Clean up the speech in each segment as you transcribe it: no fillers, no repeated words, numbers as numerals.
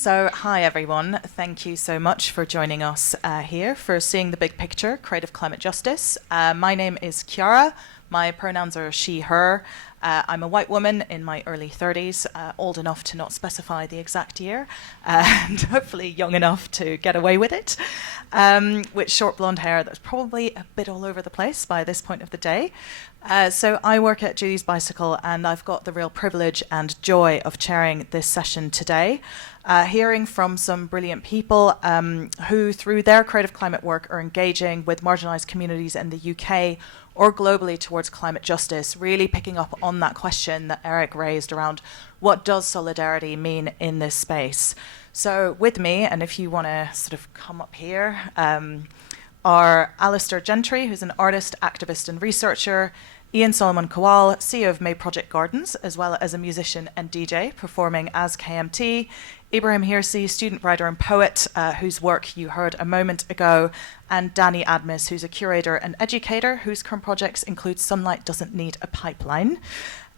So, hi everyone. Thank you so much for joining us here for Seeing the Big Picture, Creative Climate Justice. My name is Chiara. My pronouns are she, her. I'm a white woman in my early 30s, old enough to not specify the exact year, and hopefully young enough to get away with it, with short blonde hair that's probably a bit all over the place by this point of the day. So I work at Julie's Bicycle, and I've got the real privilege and joy of chairing this session today, hearing from some brilliant people who, through their creative climate work, are engaging with marginalised communities in the UK or globally towards climate justice, really picking up on that question that Eric raised around what does solidarity mean in this space. So with me, and if you want to sort of come up here, are Alistair Gentry, who's an artist, activist and researcher, Solomon-Kawall, CEO of May Project Gardens, as well as a musician and DJ performing as KMT, Ibrahim Hirsi, student writer and poet, whose work you heard a moment ago, and Dani Admiss, who's a curator and educator, whose current projects include Sunlight Doesn't Need a Pipeline.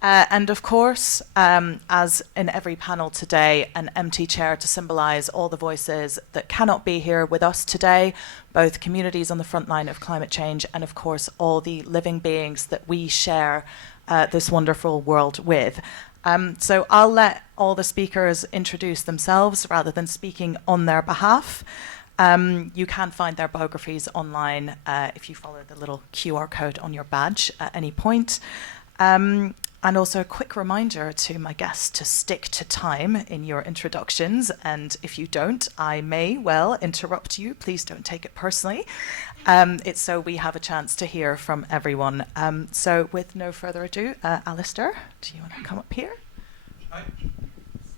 And of course, as in every panel today, an empty chair to symbolise all the voices that cannot be here with us today, both communities on the front line of climate change and of course all the living beings that we share this wonderful world with. So I'll let all the speakers introduce themselves rather than speaking on their behalf. You can find their biographies online if you follow the little QR code on your badge at any point. And also a quick reminder to my guests to stick to time in your introductions. And if you don't, I may well interrupt you. Please don't take it personally. It's so we have a chance to hear from everyone. So with no further ado, Alistair, do you want to come up here? Hi.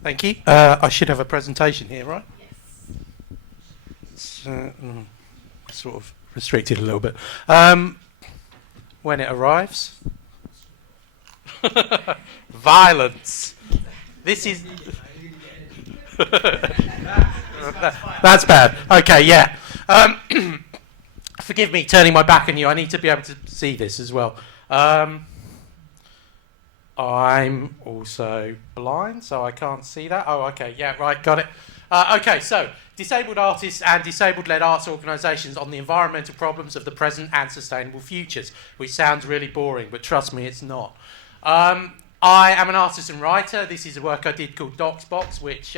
Thank you. I should have a presentation here, right? Yes. It's sort of restricted a little bit. When it arrives. Violence. This is. That's bad. Okay, yeah. Forgive me turning my back on you. I need to be able to see this as well. I'm also blind, so I can't see that. Oh, okay. Yeah, right. Got it. Okay, so disabled artists and disabled-led arts organisations on the environmental problems of the present and sustainable futures, which sounds really boring, but trust me, it's not. I am an artist and writer. This is a work I did called Docsbox, which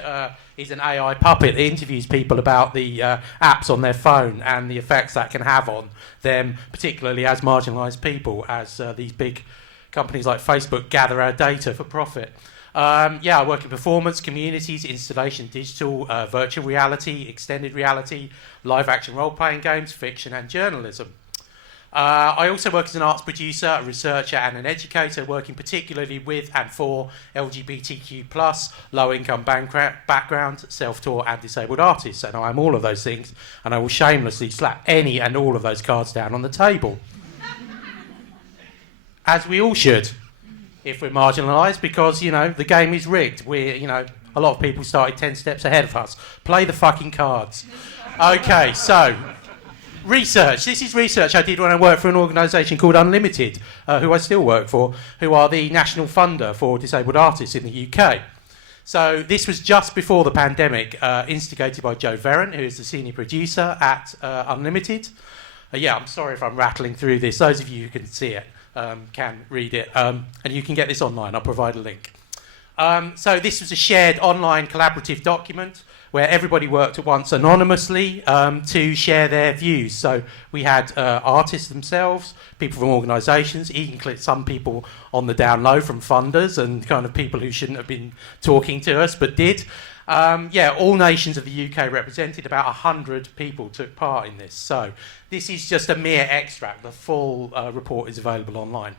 is an AI puppet that interviews people about the apps on their phone and the effects that can have on them, particularly as marginalised people, as these big companies like Facebook gather our data for profit. I work in performance, communities, installation, digital, virtual reality, extended reality, live action role-playing games, fiction and journalism. I also work as an arts producer, a researcher and an educator, working particularly with and for LGBTQ+, low-income background, self-taught and disabled artists. And I'm all of those things, and I will shamelessly slap any and all of those cards down on the table. As we all should, if we're marginalised, because, the game is rigged. A lot of people started 10 steps ahead of us. Play the fucking cards. Okay, so... Research. This is research I did when I worked for an organisation called Unlimited, who I still work for, who are the national funder for disabled artists in the UK. So this was just before the pandemic, instigated by Joe Verrant, who is the senior producer at Unlimited. I'm sorry if I'm rattling through this. Those of you who can see it can read it, and you can get this online. I'll provide a link. So this was a shared online collaborative document where everybody worked at once anonymously to share their views. So we had artists themselves, people from organisations, even some people on the down low from funders and kind of people who shouldn't have been talking to us but did. All nations of the UK represented. About 100 people took part in this. So this is just a mere extract. The full report is available online.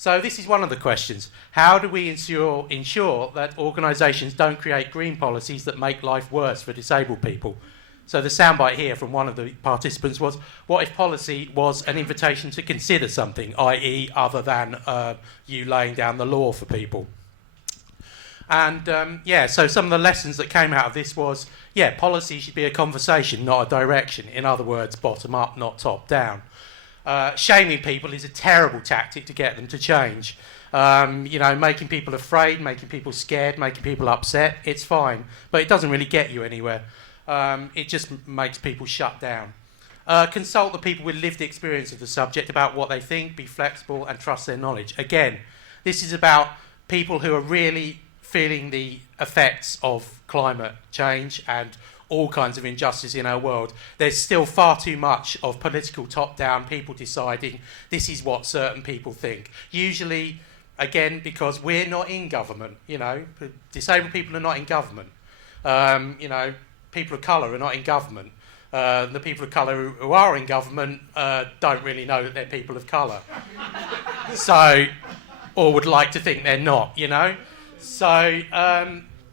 So this is one of the questions. How do we ensure that organisations don't create green policies that make life worse for disabled people? So the soundbite here from one of the participants was, what if policy was an invitation to consider something, i.e. other than you laying down the law for people? And so some of the lessons that came out of this was, policy should be a conversation, not a direction. In other words, bottom up, not top down. Shaming people is a terrible tactic to get them to change. Making people afraid, making people scared, making people upset, it's fine. But it doesn't really get you anywhere. It just makes people shut down. Consult the people with lived experience of the subject about what they think, be flexible and trust their knowledge. Again, this is about people who are really feeling the effects of climate change and all kinds of injustice in our world. There's still far too much of political top-down people deciding this is what certain people think. Usually, again, because we're not in government, disabled people are not in government. People of colour are not in government. The people of colour who are in government don't really know that they're people of colour. Or would like to think they're not, So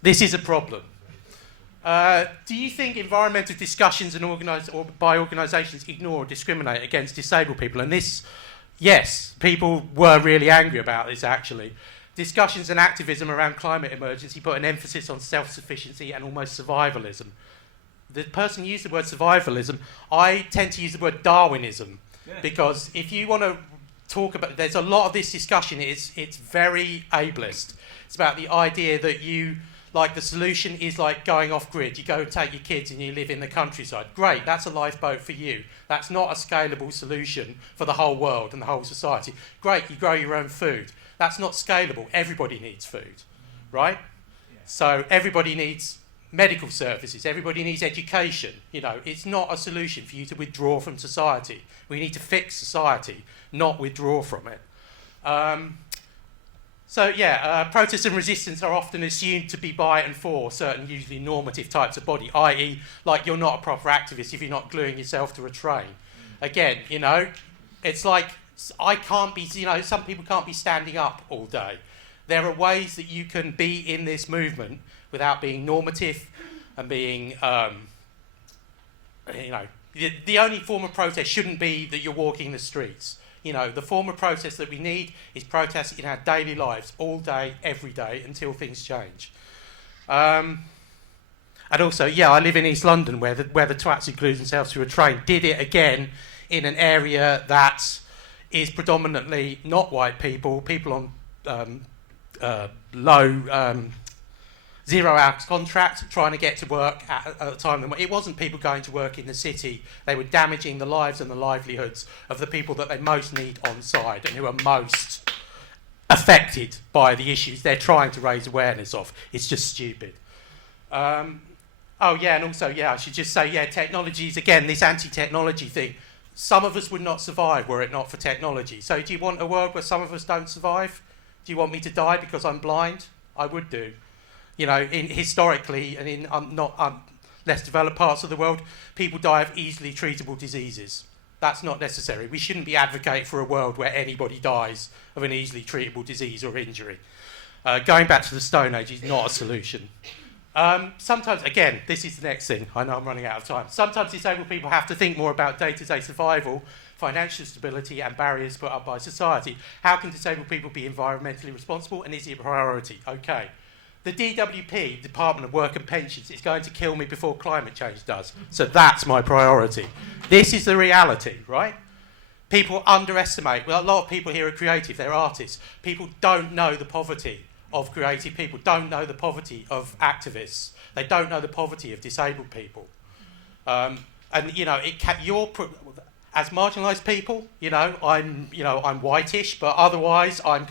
this is a problem. Do you think environmental discussions by organisations ignore or discriminate against disabled people? And this, yes, people were really angry about this, actually. Discussions and activism around climate emergency put an emphasis on self-sufficiency and almost survivalism. The person who used the word survivalism, I tend to use the word Darwinism, because if you want to talk about, there's a lot of this discussion, it's very ableist. It's about the idea that the solution is like going off grid. You go and take your kids and you live in the countryside. Great, that's a lifeboat for you. That's not a scalable solution for the whole world and the whole society. Great, you grow your own food. That's not scalable. Everybody needs food, right? Yeah. So everybody needs medical services. Everybody needs education. It's not a solution for you to withdraw from society. We need to fix society, not withdraw from it. Protest and resistance are often assumed to be by and for certain usually normative types of body, i.e. like you're not a proper activist if you're not gluing yourself to a train. Again, it's like I can't be, some people can't be standing up all day. There are ways that you can be in this movement without being normative and being, the only form of protest shouldn't be that you're walking the streets. The form of protest that we need is protest in our daily lives, all day, every day, until things change. And also, I live in East London, where the twats who glued themselves to a train did it again in an area that is predominantly not white people on low zero-hour contract, trying to get to work at a time. It wasn't people going to work in the city. They were damaging the lives and the livelihoods of the people that they most need on side and who are most affected by the issues they're trying to raise awareness of. It's just stupid. And also, I should just say, technologies, again, this anti-technology thing. Some of us would not survive were it not for technology. So do you want a world where some of us don't survive? Do you want me to die because I'm blind? I would do. Historically and in less developed parts of the world, people die of easily treatable diseases. That's not necessary. We shouldn't be advocating for a world where anybody dies of an easily treatable disease or injury. Going back to the Stone Age is not a solution. Sometimes, again, this is the next thing. I know I'm running out of time. Sometimes disabled people have to think more about day-to-day survival, financial stability and barriers put up by society. How can disabled people be environmentally responsible, and is it a priority? Okay. The DWP, Department of Work and Pensions, is going to kill me before climate change does. So that's my priority. This is the reality, right? People underestimate. Well, a lot of people here are creative. They're artists. People don't know the poverty of creative people, don't know the poverty of activists. They don't know the poverty of disabled people. As marginalised people, I'm whitish, but otherwise I'm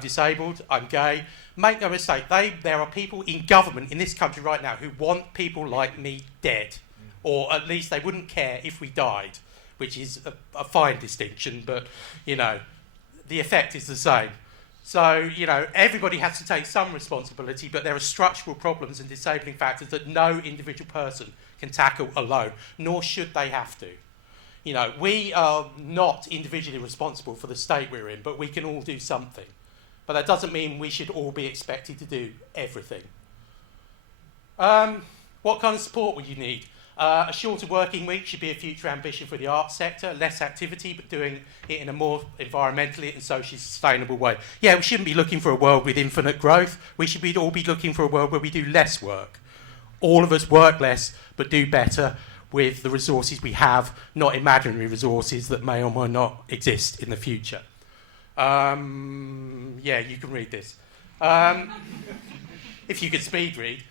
disabled, I'm gay. Make no mistake, there are people in government in this country right now who want people like me dead. Or at least they wouldn't care if we died, which is a fine distinction, but, the effect is the same. So, everybody has to take some responsibility, but there are structural problems and disabling factors that no individual person can tackle alone, nor should they have to. We are not individually responsible for the state we're in, but we can all do something. But that doesn't mean we should all be expected to do everything. What kind of support would you need? A shorter working week should be a future ambition for the arts sector. Less activity, but doing it in a more environmentally and socially sustainable way. Yeah, we shouldn't be looking for a world with infinite growth. We should all be looking for a world where we do less work. All of us work less, but do better with the resources we have, not imaginary resources that may or may not exist in the future. Yeah, you can read this. If you could speed read.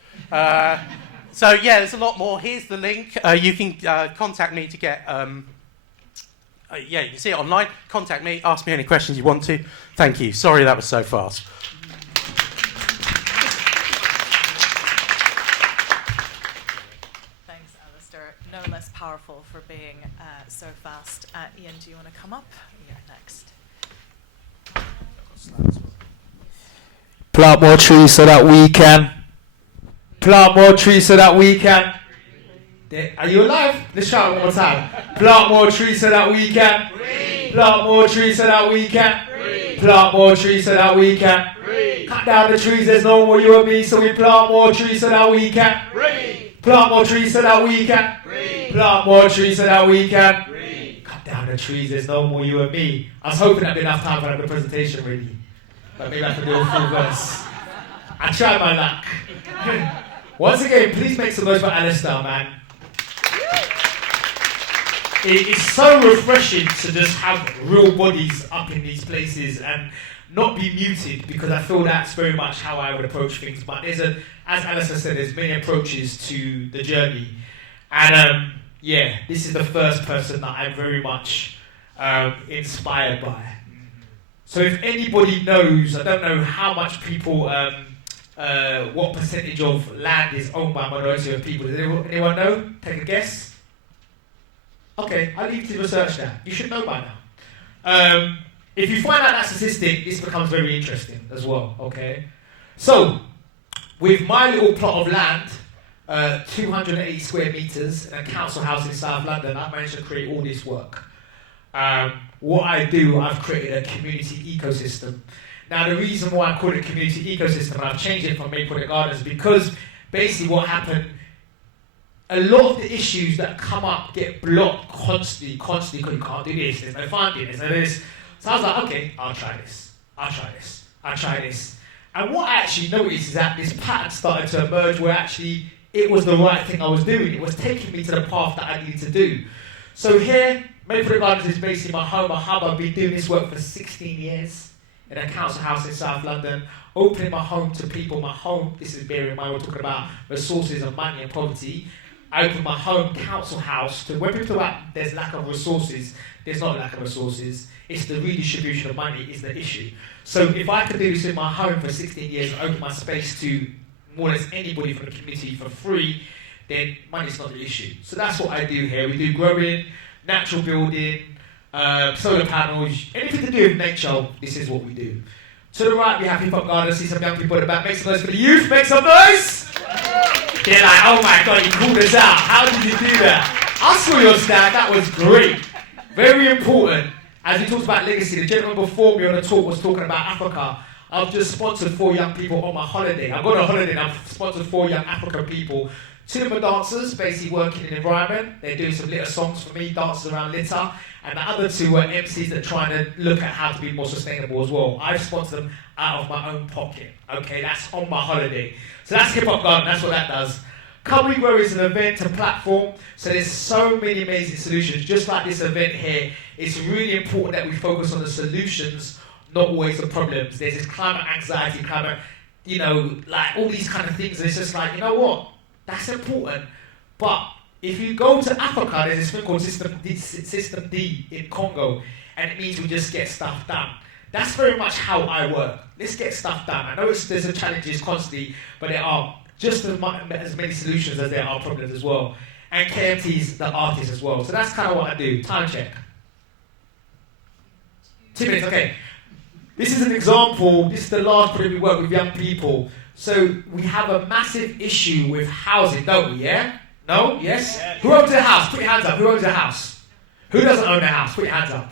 So yeah, there's a lot more. Here's the link. You can contact me to get... yeah, you can see it online. Contact me, ask me any questions you want to. Thank you. Sorry that was so fast. Thanks, Alistair. No less powerful for being so fast. Ian, do you want to come up? You're next. Plant more trees so that we can. Plant more trees so that we can. Are you alive? Let's shout one more time. Plant more trees so that we can. Plant more trees so that we can. Plant more trees so that we can. Cut down the trees, there's no more you and me, so we plant more trees so that we can. Plant more trees so that we can. Plant more trees so that we can. Cut down the trees, there's no more you and me. I was hoping that'd be enough time for the presentation really. But maybe I can do a full verse. I tried my luck. Once again, please make some noise for Alistair, man. It is so refreshing to just have real bodies up in these places and not be muted, because I feel that's very much how I would approach things. But as Alistair said, there's many approaches to the journey. And yeah, this is the first person that I'm very much inspired by. So if anybody knows, I don't know how much people, what percentage of land is owned by a minority of people. Does anyone know? Take a guess. Okay, I'll leave you to research that. You should know by now. If you find out that statistic, this becomes very interesting as well, okay? So, with my little plot of land, 280 square metres in a council house in South London, I managed to create all this work. What I do, I've created a community ecosystem. Now, the reason why I call it a community ecosystem, and I've changed it from Maple Gardens, because basically what happened, a lot of the issues that come up get blocked constantly, because you can't do this, there's no funding, there's no this. So I was like, okay, I'll try this. And what I actually noticed is that this pattern started to emerge where actually it was the right thing I was doing. It was taking me to the path that I needed to do. So here, Mayfield Gardens is basically my home, my hub. I've been doing this work for 16 years in a council house in South London, opening my home to people. My home, this is bearing in mind we're talking about resources and money and poverty. I opened my home council house to, when people talk about there's lack of resources, there's not lack of resources. It's the redistribution of money is the issue. So if I could do this in my home for 16 years and open my space to more or less anybody from the community for free, then money's not the issue. So that's what I do here. We do growing, natural building, solar panels, anything to do with nature, this is what we do. To the right, we have Hip Hop Garden. See some young people at the back. Make some noise for the youth. Make some noise. They're like, oh my God, you called us out. How did you do that? I saw your stand. That was great. Very important. As we talked about legacy, the gentleman before me on the talk was talking about Africa. I've just sponsored 4 young people on my holiday. I've got a holiday and I've sponsored 4 young African people. 2 of them are dancers, basically working in the environment. They're doing some litter songs for me, dances around litter. And the other 2 were MCs that are trying to look at how to be more sustainable as well. I've sponsored them out of my own pocket. Okay, that's on my holiday. So that's Hip Hop Garden, that's what that does. Come We Grow is an event, a platform. So there's so many amazing solutions. Just like this event here, it's really important that we focus on the solutions, not always the problems. There's this climate anxiety, like all these kind of things. And it's just like, you know what? That's important. But if you go to Africa, there's this thing called System D in Congo, and it means we just get stuff done. That's very much how I work. Let's get stuff done. I know there's a challenges constantly, but there are just as many solutions as there are problems as well. And KMT's the artist as well. So that's kind of what I do. Time check. 2 minutes, okay. This is an example. This is the last project we work with young people. So we have a massive issue with housing, don't we, yeah? No? Yes? Yeah. Who owns a house? Put your hands up. Who owns a house? Who doesn't own a house? Put your hands up.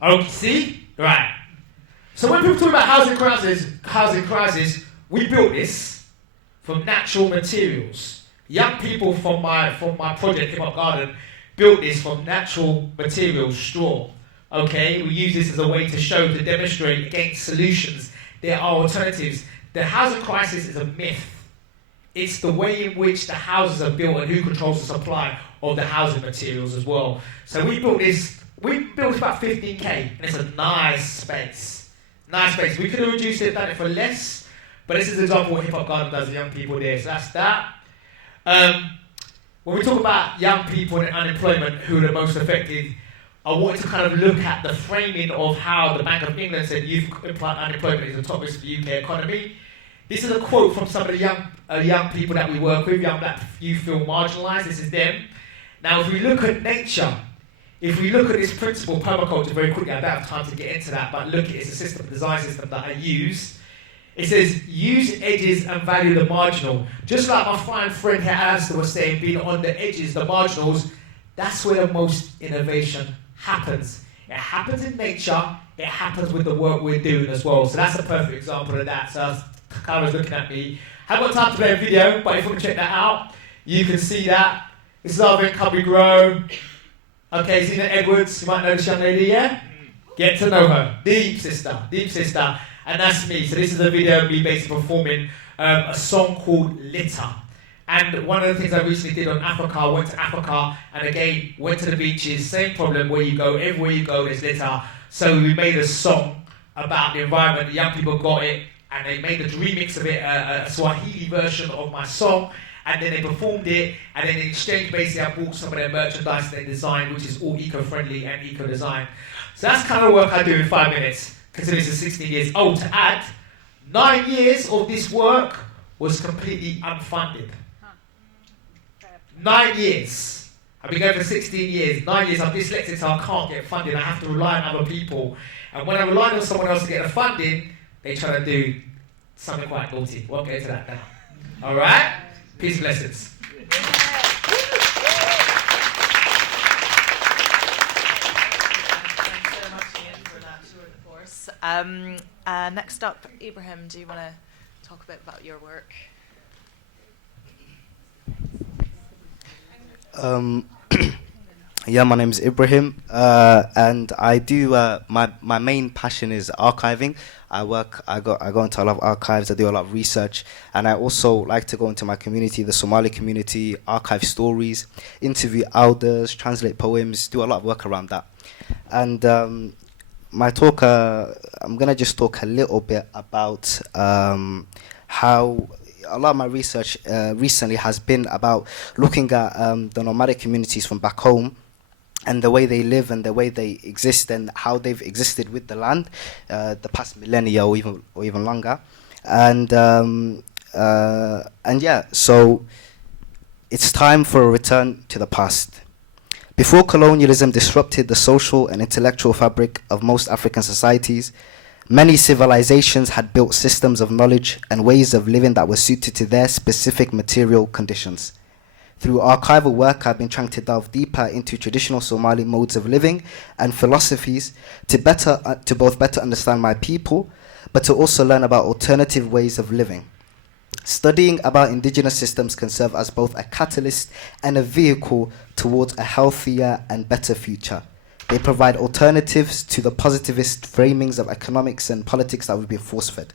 Okay, see? Right. So when people talk about housing crisis, we built this from natural materials. Young people from my project, Hip Hop Garden, built this from natural materials, straw. Okay, we use this as a way to demonstrate against solutions. There are alternatives. The housing crisis is a myth. It's the way in which the houses are built and who controls the supply of the housing materials as well. So we built this about 15k, and it's a nice space. Nice space. We could have reduced it, done it for less, but this is an example of what Hip Hop Garden does, the young people there. So that's that. When we talk about young people and unemployment who are the most affected, I wanted to kind of look at the framing of how the Bank of England said youth unemployment is the top risk for the UK economy. This is a quote from some of the young people that we work with, young black youth feel marginalised. This is them. Now, if we look at nature, if we look at this principle, permaculture, very quickly, I don't have time to get into that, but look, it's a system, design system that I use. It says, use edges and value the marginal. Just like my fine friend here, Alistair, was saying, being on the edges, the marginals, that's where the most innovation happens. It happens in nature, it happens with the work we're doing as well. So that's a perfect example of that. So Chiara's looking at me. I haven't got time to play a video, but if you want to check that out, you can see that. This is our event, we Grow. Okay, Zena Edwards, you might know this young lady, yeah? Get to know her. Deep sister. And that's me. So this is a video of me basically performing a song called Litter. And one of the things I recently did on Africa, I went to Africa and again, went to the beaches, same problem where you go, everywhere you go there's litter. So we made a song about the environment, the young people got it, and they made a remix of it, a Swahili version of my song, and then they performed it, and then in exchange basically I bought some of their merchandise they designed, which is all eco-friendly and eco-design. So that's kind of work I do in 5 minutes, considering this is 16 years. Oh, to add, 9 years of this work was completely unfunded. 9 years. I've been going for 16 years. 9 years, I'm dyslexic, so I can't get funding. I have to rely on other people. And when I rely on someone else to get the funding, they try to do something quite naughty. Won't get into that now. All right? Peace, blessings. Thanks so much, Ian, for that tour de force. Next up, Ibrahim, do you want to talk a bit about your work? Yeah, my name is Ibrahim, and I do my main passion is archiving. I go into a lot of archives. I do a lot of research, and I also like to go into my community, the Somali community, archive stories, interview elders, translate poems, do a lot of work around that. And my talk, I'm gonna just talk a little bit about how a lot of my research recently has been about looking at the nomadic communities from back home and the way they live and the way they exist and how they've existed with the land the past millennia or even longer. And yeah, so it's time for a return to the past. Before colonialism disrupted the social and intellectual fabric of most African societies, many civilizations had built systems of knowledge and ways of living that were suited to their specific material conditions. Through archival work, I've been trying to delve deeper into traditional Somali modes of living and philosophies to both better understand my people, but to also learn about alternative ways of living. Studying about indigenous systems can serve as both a catalyst and a vehicle towards a healthier and better future. They provide alternatives to the positivist framings of economics and politics that we've been force-fed.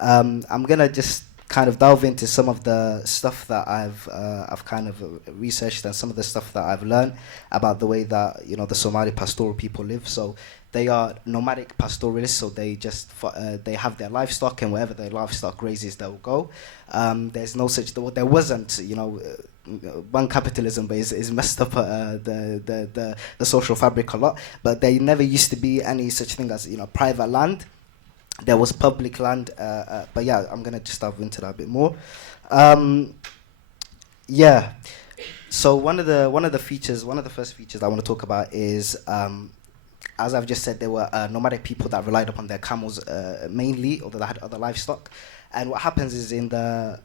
I'm gonna just kind of delve into some of the stuff that I've kind of researched and some of the stuff that I've learned about the way that the Somali pastoral people live. So they are nomadic pastoralists, so they just they have their livestock, and wherever their livestock grazes, they'll go. There's no such there wasn't one capitalism, but is messed up the social fabric a lot. But there never used to be any such thing as private land. There was public land, but yeah, I'm gonna just delve into that a bit more. Yeah, so one of the first features I want to talk about is, as I've just said, there were nomadic people that relied upon their camels mainly, although they had other livestock. And what happens is in the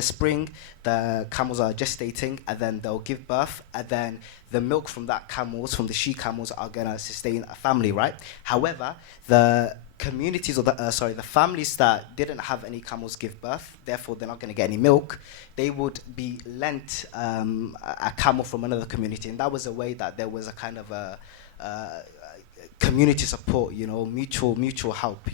spring, the camels are gestating, and then they'll give birth, and then the milk from the she camels, are gonna sustain a family, right? However, the communities or the families that didn't have any camels give birth, therefore they're not gonna get any milk. They would be lent a camel from another community, and that was a way that there was a kind of a community support, mutual help,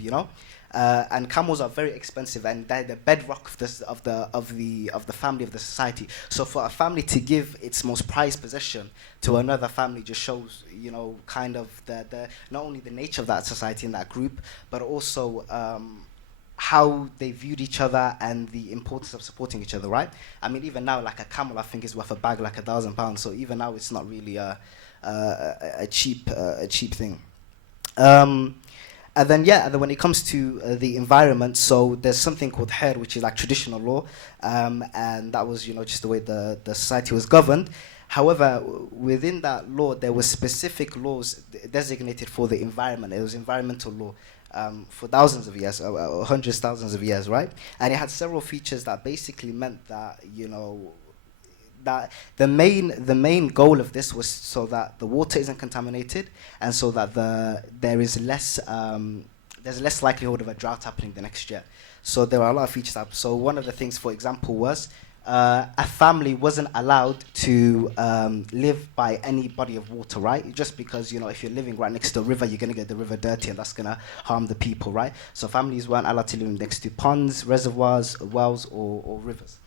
and camels are very expensive, and they're the bedrock of the family, of the society. So for a family to give its most prized possession to another family just shows, kind of the not only the nature of that society and that group, but also how they viewed each other and the importance of supporting each other, right? I mean, even now, like a camel, I think is worth a bag like £1,000. So even now, it's not really a cheap thing. And then when it comes to the environment, so there's something called her, which is like traditional law, and that was just the way the society was governed. However, within that law, there were specific laws designated for the environment. It was environmental law. For thousands of years, hundreds, thousands of years, right? And it had several features that basically meant that, that the main goal of this was so that the water isn't contaminated, and so that there's less likelihood of a drought happening the next year. So there are a lot of features. So one of the things, for example, was a family wasn't allowed to live by any body of water, right? Just because, if you're living right next to a river, you're going to get the river dirty, and that's going to harm the people, right? So families weren't allowed to live next to ponds, reservoirs, wells, or rivers.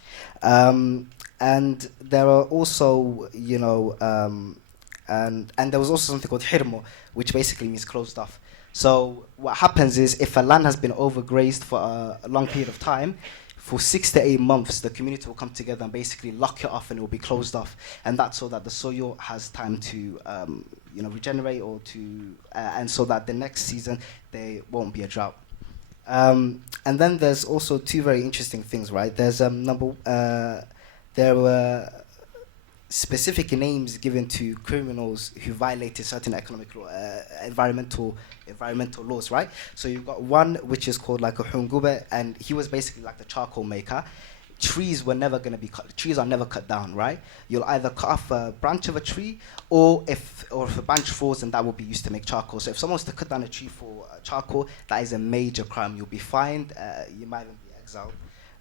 And there are also, and there was also something called hirmo, which basically means closed off. So what happens is, if a land has been overgrazed for a long period of time, for 6 to 8 months, the community will come together and basically lock it off, and it will be closed off. And that's so that the soil has time to, regenerate, or and so that the next season there won't be a drought. And then there's also two very interesting things, right? There's there were specific names given to criminals who violated certain economic law, environmental laws, right? So you've got one which is called like a hungube, and he was basically like the charcoal maker. Trees are never cut down, right? You'll either cut off a branch of a tree, or if a branch falls, and that will be used to make charcoal. So if someone was to cut down a tree for charcoal, that is a major crime. You'll be fined. You might even be exiled.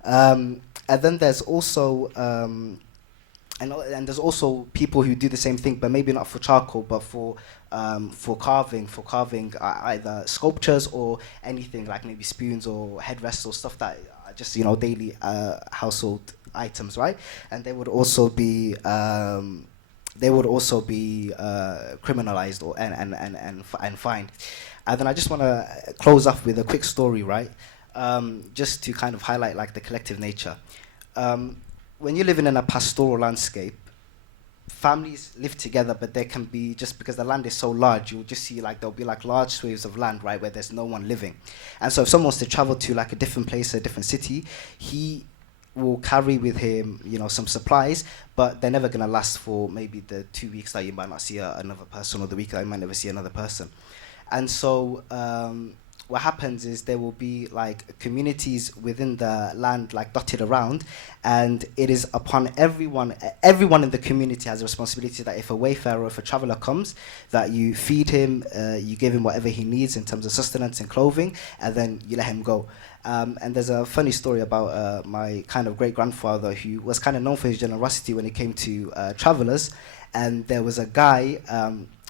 And then there's also and there's also people who do the same thing, but maybe not for charcoal, but for carving either sculptures or anything like maybe spoons or headrests or stuff that are just daily household items, right? And they would also be criminalized or and fined. And then I just want to close off with a quick story, right? Just to kind of highlight like the collective nature. When you're living in a pastoral landscape, families live together, but there can be, just because the land is so large, you'll just see like there'll be like large swathes of land, right, where there's no one living. And so if someone wants to travel to like a different place, a different city, he will carry with him, some supplies, but they're never going to last for maybe the 2 weeks that you might not see another person, or the week that you might never see another person. And so what happens is there will be like communities within the land like dotted around, and it is upon everyone in the community has a responsibility that if a wayfarer or if a traveler comes, that you feed him, you give him whatever he needs in terms of sustenance and clothing, and then you let him go. And there's a funny story about my kind of great-grandfather, who was kind of known for his generosity when it came to travelers. And there was a guy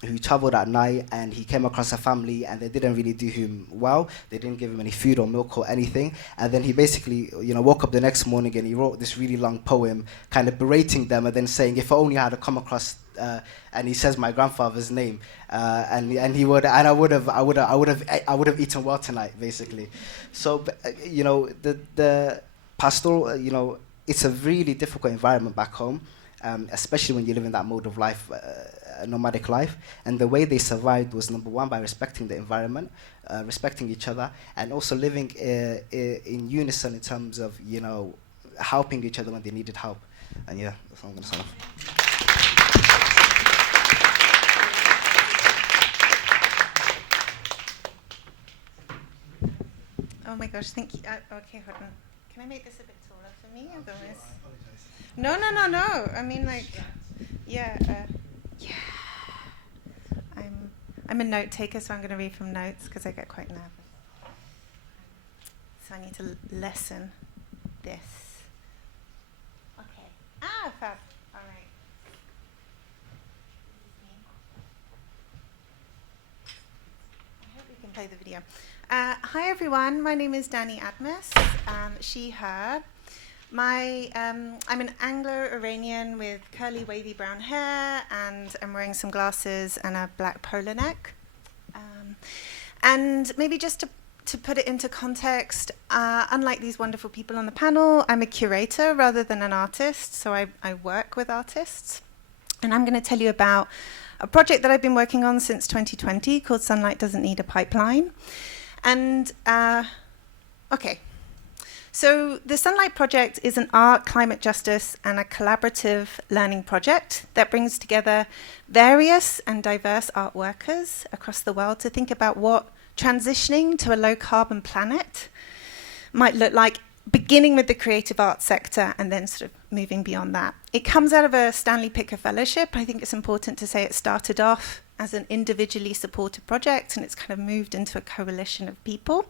who traveled at night, and he came across a family, and they didn't really do him well. They didn't give him any food or milk or anything. And then he basically, woke up the next morning, and he wrote this really long poem, kind of berating them, and then saying, if only I had come across, and he says my grandfather's name, and I would have eaten well tonight, basically. So, the pastoral, it's a really difficult environment back home. Especially when you live in that mode of life, nomadic life. And the way they survived was, number one, by respecting the environment, respecting each other, and also living in unison in terms of, helping each other when they needed help. And yeah, that's what I'm going to say. Oh my gosh, thank you. Okay, hold on. Can I make this a bit taller for me? Otherwise. No. I mean, like, yeah. I'm a note taker, so I'm going to read from notes because I get quite nervous. So I need to lessen this. Okay. Fab. All right. I hope we can play the video. Hi everyone, my name is Dani Admiss, she, her. I'm an Anglo-Iranian with curly wavy brown hair, and I'm wearing some glasses and a black polo neck. And maybe just to put it into context, unlike these wonderful people on the panel, I'm a curator rather than an artist, so I work with artists. And I'm going to tell you about a project that I've been working on since 2020 called Sunlight Doesn't Need a Pipeline. And, okay. So the Sunlight Project is an art, climate justice, and a collaborative learning project that brings together various and diverse art workers across the world to think about what transitioning to a low-carbon planet might look like, beginning with the creative arts sector and then sort of moving beyond that. It comes out of a Stanley Picker Fellowship. I think it's important to say it started off as an individually supported project, and it's kind of moved into a coalition of people.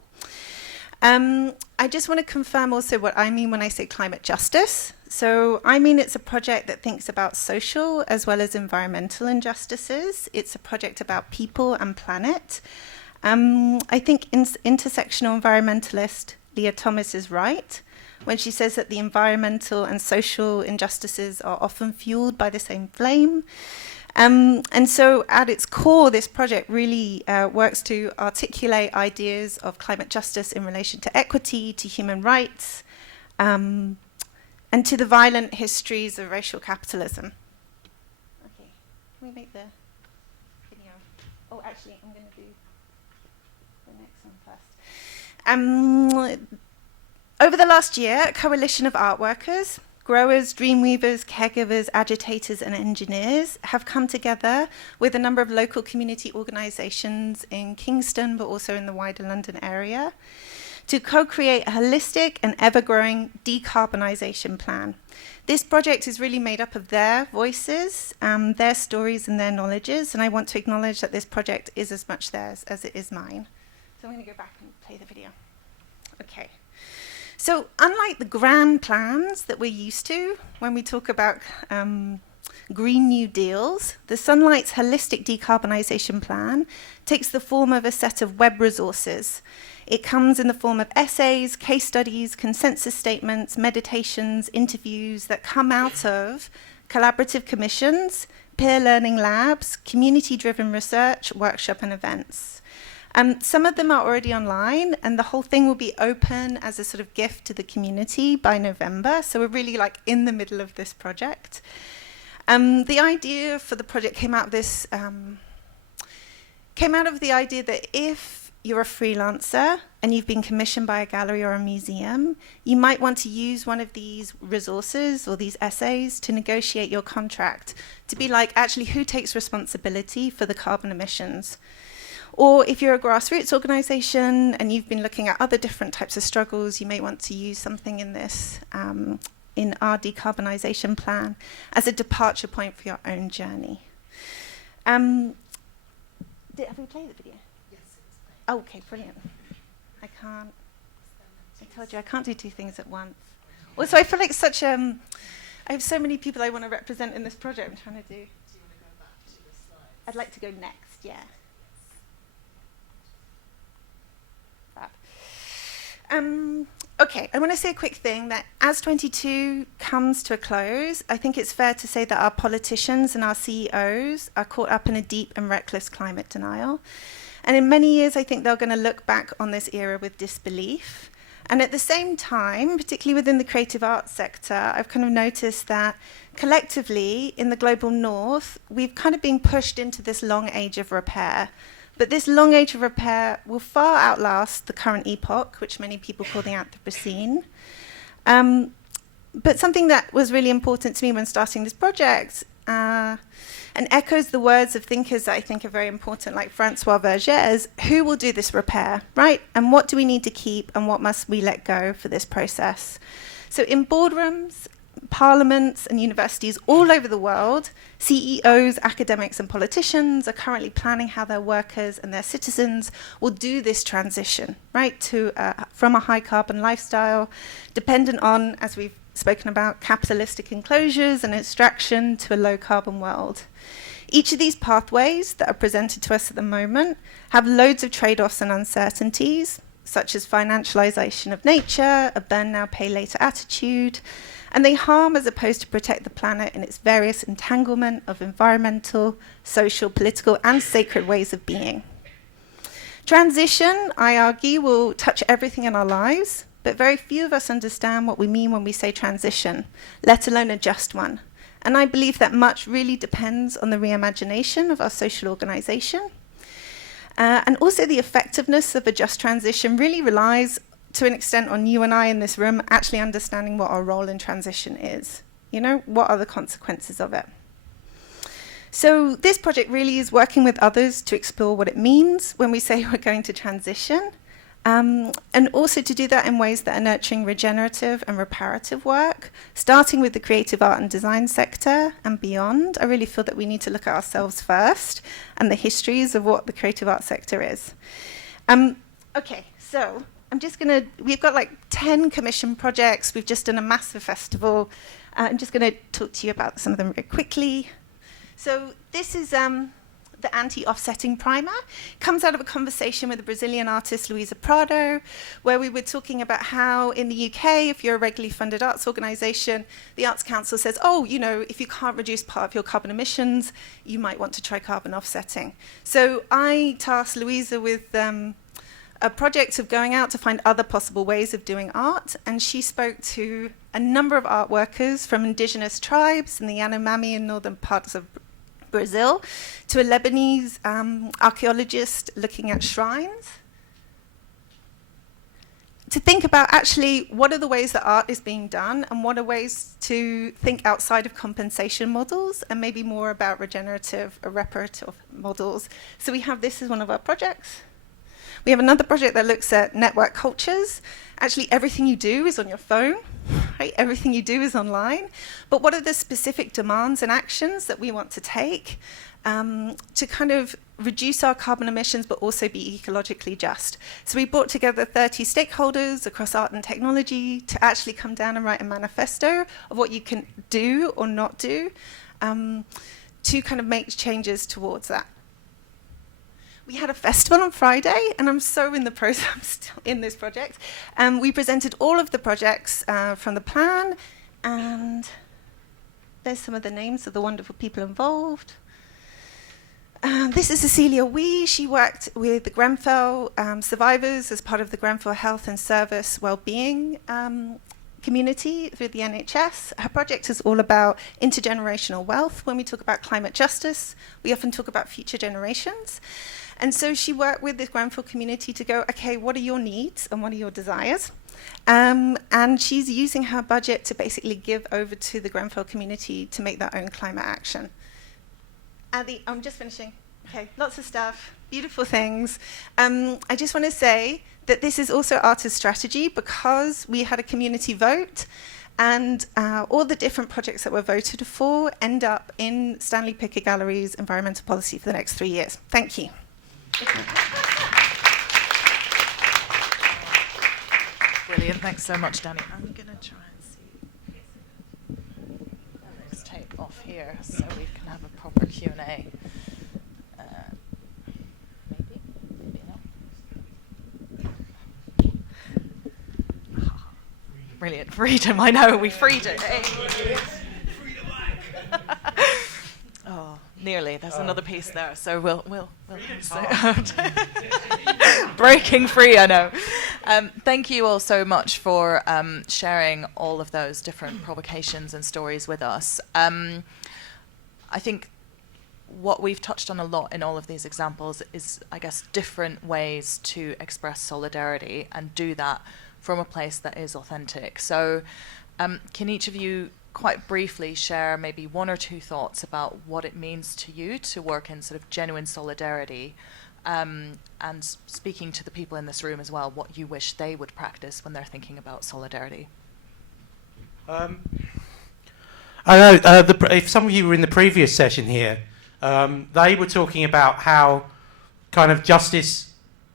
I just want to confirm also what I mean when I say climate justice. So I mean it's a project that thinks about social as well as environmental injustices. It's a project about people and planet. I think intersectional environmentalist Leah Thomas is right when she says that the environmental and social injustices are often fueled by the same flame. And so at its core, this project really works to articulate ideas of climate justice in relation to equity, to human rights, and to the violent histories of racial capitalism. Okay, can we make the video? Oh, actually, I'm going to do the next one first. Over the last year, a coalition of art workers, growers, dreamweavers, caregivers, agitators, and engineers have come together with a number of local community organisations in Kingston, but also in the wider London area, to co-create a holistic and ever-growing decarbonisation plan. This project is really made up of their voices, their stories, and their knowledges, and I want to acknowledge that this project is as much theirs as it is mine. So I'm going to go back and play the video. Okay. So unlike the grand plans that we're used to when we talk about Green New Deals, the Sunlight's holistic decarbonisation plan takes the form of a set of web resources. It comes in the form of essays, case studies, consensus statements, meditations, interviews that come out of collaborative commissions, peer learning labs, community-driven research, workshop and events. Some of them are already online, and the whole thing will be open as a sort of gift to the community by November. So we're really like in the middle of this project. The idea for the project came out of this, came out of the idea that if you're a freelancer and you've been commissioned by a gallery or a museum, you might want to use one of these resources or these essays to negotiate your contract, to be like, actually, who takes responsibility for the carbon emissions? Or if you're a grassroots organisation and you've been looking at other different types of struggles, you may want to use something in this, in our decarbonisation plan, as a departure point for your own journey. Have we played the video? Yes. Oh, okay, brilliant. I told you I can't do two things at once. Also, I feel like I have so many people I want to represent in this project I'm trying to do. Do you want to go back to the slides? I'd like to go next, yeah. Okay, I want to say a quick thing that as 22 comes to a close, I think it's fair to say that our politicians and our CEOs are caught up in a deep and reckless climate denial. And in many years, I think they're going to look back on this era with disbelief. And at the same time, particularly within the creative arts sector, I've kind of noticed that collectively in the global north, we've kind of been pushed into this long age of repair. But this long age of repair will far outlast the current epoch, which many people call the Anthropocene. But something that was really important to me when starting this project, and echoes the words of thinkers that I think are very important, like Francois Vergès, who will do this repair, right? And what do we need to keep, and what must we let go for this process? So in boardrooms, parliaments and universities all over the world, CEOs, academics and politicians are currently planning how their workers and their citizens will do this transition, right, to from a high carbon lifestyle, dependent on, as we've spoken about, capitalistic enclosures and extraction, to a low carbon world. Each of these pathways that are presented to us at the moment have loads of trade-offs and uncertainties, such as financialization of nature, a burn now, pay later attitude, and they harm as opposed to protect the planet in its various entanglement of environmental, social, political, and sacred ways of being. Transition, I argue, will touch everything in our lives, but very few of us understand what we mean when we say transition, let alone a just one. And I believe that much really depends on the reimagination of our social organization. And also the effectiveness of a just transition really relies to an extent on you and I in this room actually understanding what our role in transition is. You know, what are the consequences of it? So this project really is working with others to explore what it means when we say we're going to transition, and also to do that in ways that are nurturing regenerative and reparative work, starting with the creative art and design sector and beyond. I really feel that we need to look at ourselves first and the histories of what the creative art sector is. Okay, so we've got like 10 commission projects. We've just done a massive festival. I'm just going to talk to you about some of them very quickly. So this is the anti-offsetting primer. It comes out of a conversation with a Brazilian artist, Luisa Prado, where we were talking about how in the UK, if you're a regularly funded arts organisation, the Arts Council says, oh, you know, if you can't reduce part of your carbon emissions, you might want to try carbon offsetting. So I tasked Luisa with a project of going out to find other possible ways of doing art, and she spoke to a number of art workers from indigenous tribes in the Yanomami in northern parts of Brazil, to a Lebanese archaeologist looking at shrines, to think about actually what are the ways that art is being done and what are ways to think outside of compensation models and maybe more about regenerative or reparative models. So we have this as one of our projects. We have another project that looks at network cultures. Actually, everything you do is on your phone, right? Everything you do is online. But what are the specific demands and actions that we want to take to kind of reduce our carbon emissions, but also be ecologically just? So we brought together 30 stakeholders across art and technology to actually come down and write a manifesto of what you can do or not do to kind of make changes towards that. We had a festival on Friday, and I'm so in the process, I'm still in this project. We presented all of the projects from the plan, and there's some of the names of the wonderful people involved. This is Cecilia Wee. She worked with the Grenfell survivors as part of the Grenfell Health and Service Wellbeing community through the NHS. Her project is all about intergenerational wealth. When we talk about climate justice, we often talk about future generations. And so she worked with the Grenfell community to go, okay, what are your needs and what are your desires? And she's using her budget to basically give over to the Grenfell community to make their own climate action. I'm just finishing. Okay, lots of stuff, beautiful things. I just want to say that this is also artist strategy because we had a community vote, and all the different projects that were voted for end up in Stanley Picker Gallery's environmental policy for the next 3 years. Thank you. Brilliant, thanks so much, Dani. I'm going to try and see this tape off here so we can have a proper Q&A. Maybe not. Brilliant, freedom, I know, we freed it. Hey. Oh, nearly. There's another piece there, so we'll breaking free. I know. Thank you all so much for sharing all of those different provocations and stories with us. I think what we've touched on a lot in all of these examples is, I guess, different ways to express solidarity and do that from a place that is authentic. So, can each of you quite briefly share maybe one or two thoughts about what it means to you to work in sort of genuine solidarity, and speaking to the people in this room as well, what you wish they would practice when they're thinking about solidarity? I know if some of you were in the previous session here, they were talking about how kind of justice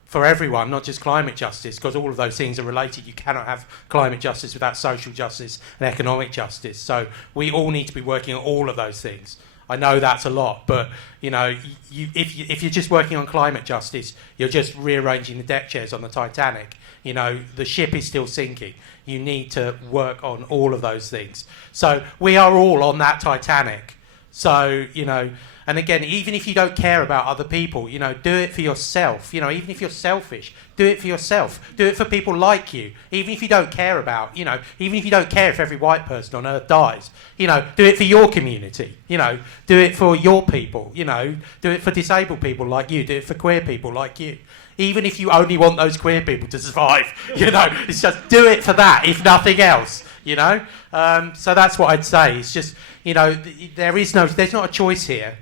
for everyone, not just climate justice, because all of those things are related. You cannot have climate justice without social justice and economic justice. So we all need to be working on all of those things. I know that's a lot, but if you're just working on climate justice, you're just rearranging the deck chairs on the Titanic. The ship is still sinking. You need to work on all of those things. So we are all on that Titanic. So, and again, even if you don't care about other people, do it for yourself. Even if you're selfish, do it for yourself. Do it for people like you. Even if you don't care about, even if you don't care if every white person on earth dies, do it for your community. Do it for your people. Do it for disabled people like you. Do it for queer people like you. Even if you only want those queer people to survive, it's just do it for that, if nothing else. So that's what I'd say. It's just, there's not a choice here.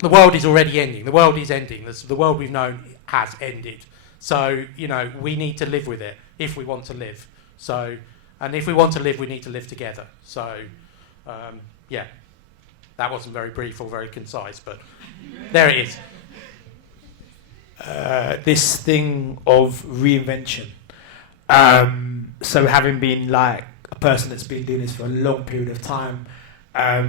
The world is already ending. The world is ending. The world we've known has ended. So, we need to live with it if we want to live. So, and if we want to live, we need to live together. So, yeah, that wasn't very brief or very concise, but there it is. This thing of reinvention. So having been like a person that's been doing this for a long period of time,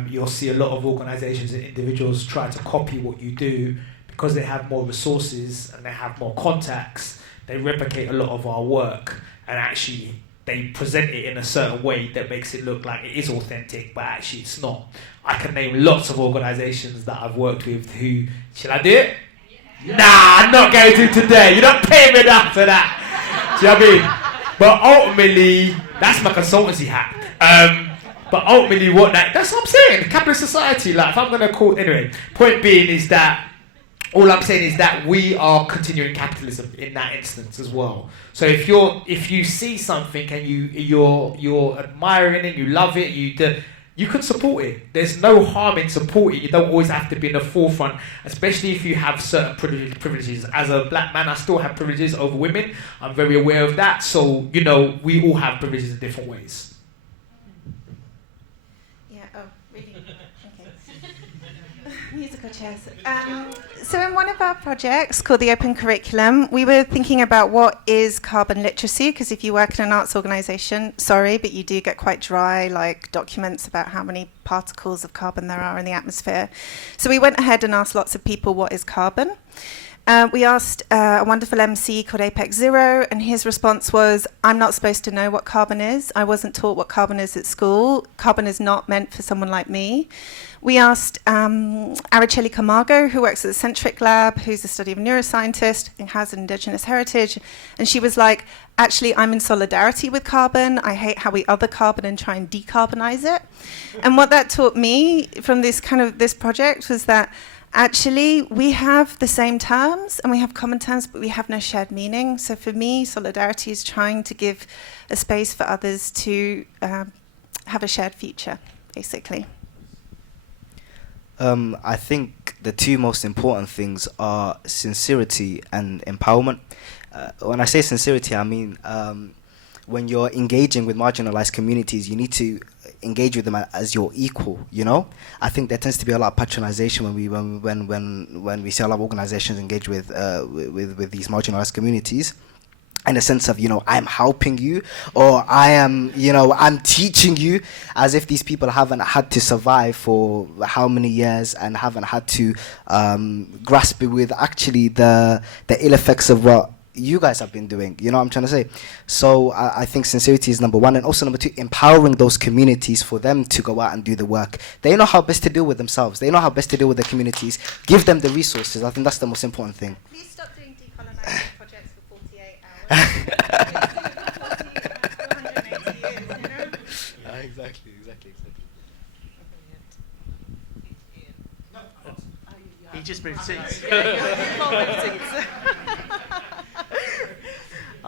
you'll see a lot of organisations and individuals try to copy what you do because they have more resources and they have more contacts. They replicate a lot of our work and actually they present it in a certain way that makes it look like it is authentic, but actually it's not. I can name lots of organisations that I've worked with who, shall I do it? Yeah. Nah, I'm not going to today. You don't pay me enough for that. Do you know what I mean? But ultimately, that's my consultancy hat. But ultimately, that's what I'm saying. Capitalist society, like, if I'm going to call... Anyway, point being is that all I'm saying is that we are continuing capitalism in that instance as well. So if you see something and you're admiring it, you love it, you can support it. There's no harm in supporting. You don't always have to be in the forefront, especially if you have certain privileges. As a black man, I still have privileges over women. I'm very aware of that. So, we all have privileges in different ways. Musical chairs. So in one of our projects called the Open Curriculum, we were thinking about what is carbon literacy, because if you work in an arts organisation, sorry, but you do get quite dry, like documents about how many particles of carbon there are in the atmosphere. So we went ahead and asked lots of people what is carbon. We asked a wonderful MC called Apex Zero, and his response was, I'm not supposed to know what carbon is. I wasn't taught what carbon is at school. Carbon is not meant for someone like me. We asked Araceli Camargo, who works at the Centric Lab, who's a study of neuroscientist and has an indigenous heritage. And she was like, actually, I'm in solidarity with carbon. I hate how we other carbon and try and decarbonize it. And what that taught me from this project was that actually, we have the same terms and we have common terms, but we have no shared meaning. So for me, solidarity is trying to give a space for others to have a shared future, basically. I think the two most important things are sincerity and empowerment. When I say sincerity, I mean when you're engaging with marginalized communities, you need to engage with them as your equal. I think there tends to be a lot of patronization when we see a lot of organizations engage with these marginalized communities, in the sense of, I'm helping you, or I am, I'm teaching you, as if these people haven't had to survive for how many years and haven't had to grasp it with actually the ill effects of what you guys have been doing. You know what I'm trying to say? So I think sincerity is number one, and also number two, empowering those communities for them to go out and do the work. They know how best to deal with themselves. They know how best to deal with their communities. Give them the resources. I think that's the most important thing. Please stop doing decolonizing projects for 48 hours. 480 years, Exactly. He just moved seats.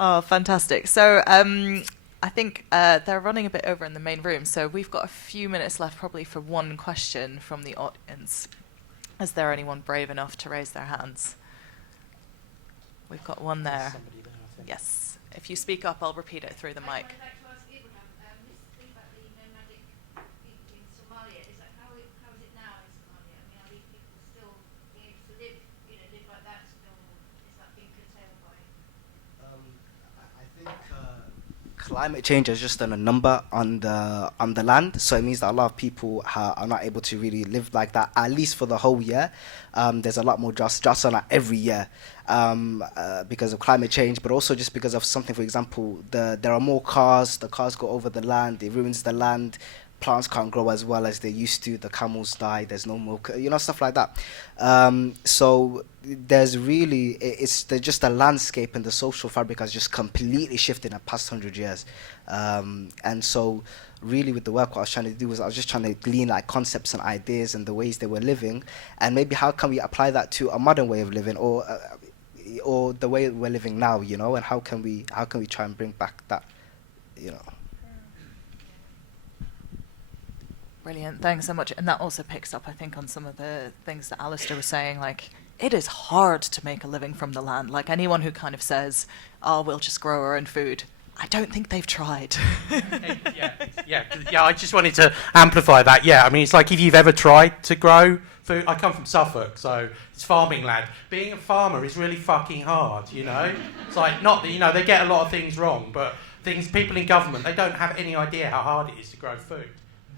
Oh, fantastic. So I think they're running a bit over in the main room, so we've got a few minutes left probably for one question from the audience. Is there anyone brave enough to raise their hands? We've got one there. Yes. If you speak up, I'll repeat it through the mic. I'd like to ask Ibrahim, this thing about the nomadic people in Somalia, is like how is it now in Somalia? I mean, are these people still being able to live like that still? Is that being curtailed by? I think climate change has just done a number on the land, so it means that a lot of people are not able to really live like that, at least for the whole year. There's a lot more droughts on that every year because of climate change, but also just because of something. For example, there are more cars. The cars go over the land. It ruins the land. Plants can't grow as well as they used to. The camels die. There's no more, stuff like that. So there's really, there's just the landscape and the social fabric has just completely shifted in the past 100 years. And so really with the work, what I was trying to do was I was just trying to glean like concepts and ideas and the ways they were living, and maybe how can we apply that to a modern way of living, or the way we're living now, and how can we try and bring back that, Brilliant, thanks so much. And that also picks up, I think, on some of the things that Alistair was saying, like, it is hard to make a living from the land. Like, anyone who kind of says, oh, we'll just grow our own food, I don't think they've tried. Yeah, I just wanted to amplify that. Yeah, I mean, it's like if you've ever tried to grow food. I come from Suffolk, so it's farming land. Being a farmer is really fucking hard, It's like, not that, they get a lot of things wrong, but people in government, they don't have any idea how hard it is to grow food.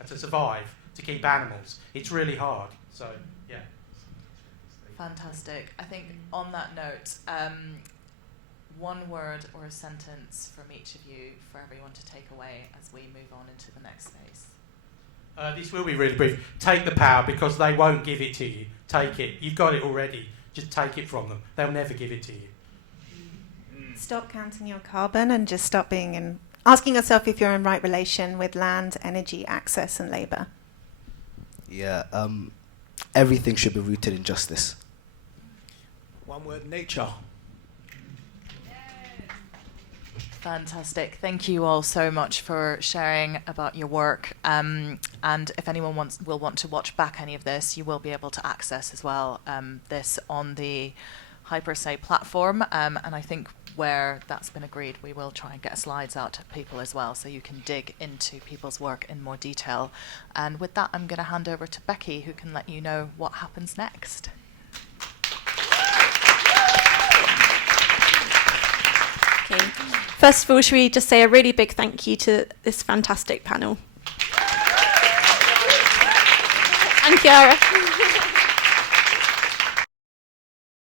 To survive, to keep animals. It's really hard. So, yeah. Fantastic. I think on that note, one word or a sentence from each of you for everyone to take away as we move on into the next phase. This will be really brief. Take the power, because they won't give it to you. Take it. You've got it already. Just take it from them. They'll never give it to you. Stop counting your carbon and just stop asking yourself if you're in right relation with land, energy, access, and labour. Yeah, everything should be rooted in justice. One word, nature. Fantastic. Thank you all so much for sharing about your work. And if anyone will want to watch back any of this, you will be able to access as well this on the Hypersay platform. And I think where that's been agreed, we will try and get slides out to people as well, so you can dig into people's work in more detail. And with that, I'm going to hand over to Becky, who can let you know what happens next. Okay. First of all, should we just say a really big thank you to this fantastic panel. And Chiara.